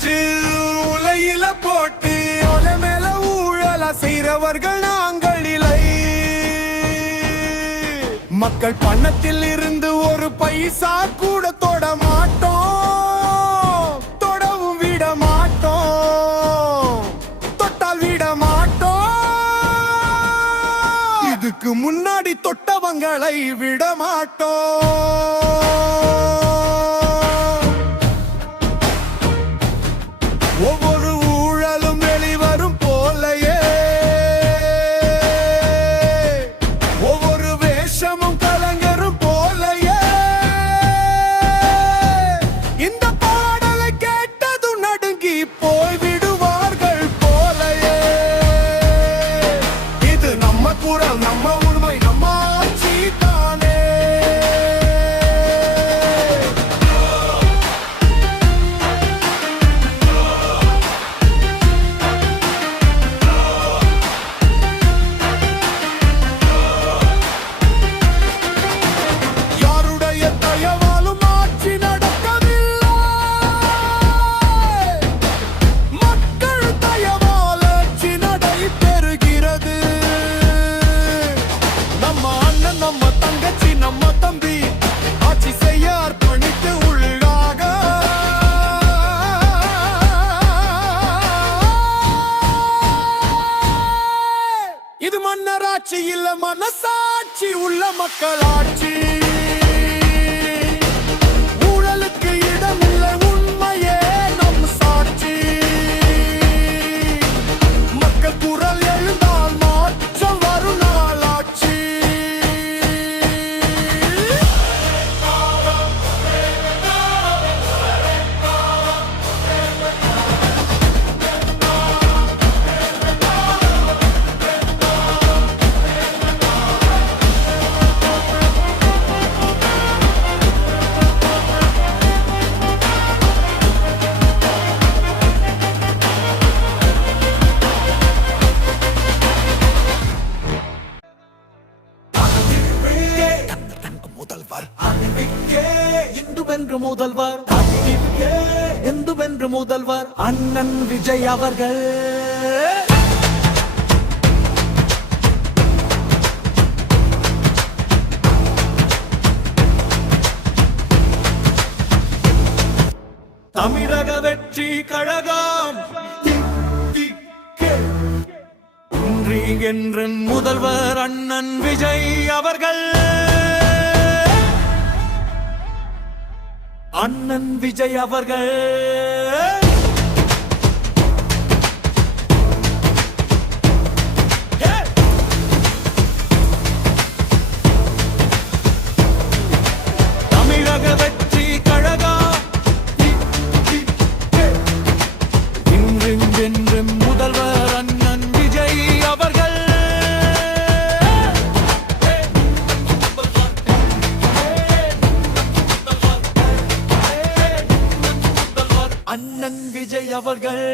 வச்சு உலையில போட்டு ஒலை மேல ஊழல செய்றவர்கள் நாங்கள் இல்லை. மக்கள் பணத்தில் இருந்து ஒரு பைசா கூட தொட மாட்டோம், தொடவும் விட மாட்டோம், தொட்டால் விட மாட்டோம். இதுக்கு முன்னாடி தொட்டவங்களை விட மாட்டோம். ஒவ்வொரு ஊழலும் வெளிவரும் போலையே, ஒவ்வொரு வேஷமும் கலைஞரும் போலையே. இந்த பாடலை கேட்டது நடுங்கி போய் விடுவார்கள் போலையே. இது நம்ம குரல், நம்ம உண்மை, நம்ம ஆட்சி தானே. யாருடைய தயவாலும் ஆட்சி நடக்கவில்லை, மக்கள் தயவால் ஆட்சி நடைபெறுகிறது. நம்ம அண்ணன், நம்ம தங்கச்சி, நம்ம தம்பி ஆட்சி செய்ய அர்ப்பணித்து உள்ளாக. இது மன்னராட்சி இல்ல, மனசாட்சி உள்ள மக்களாட்சி. ஊழலுக்கு இடமில்லை, உண்மையே நம் சாட்சி. மக்கள் குரல் எழுந்தால் மாற்றம் வரும் நாளாட்சி. முதல்வர் என்றுவென்று முதல்வர் அண்ணன் விஜய் அவர்கள். தமிழக வெற்றி கழகம் என்றும் முதல்வர் அண்ணன் விஜய் அவர்கள். அண்ணன் விஜய் அவர்கள். தமிழக வெற்றி கழகம் என்றும் முதல்வர் அண்ணன் விஜய் அவர்கள். அண்ணன் விஜய் அவர்கள்.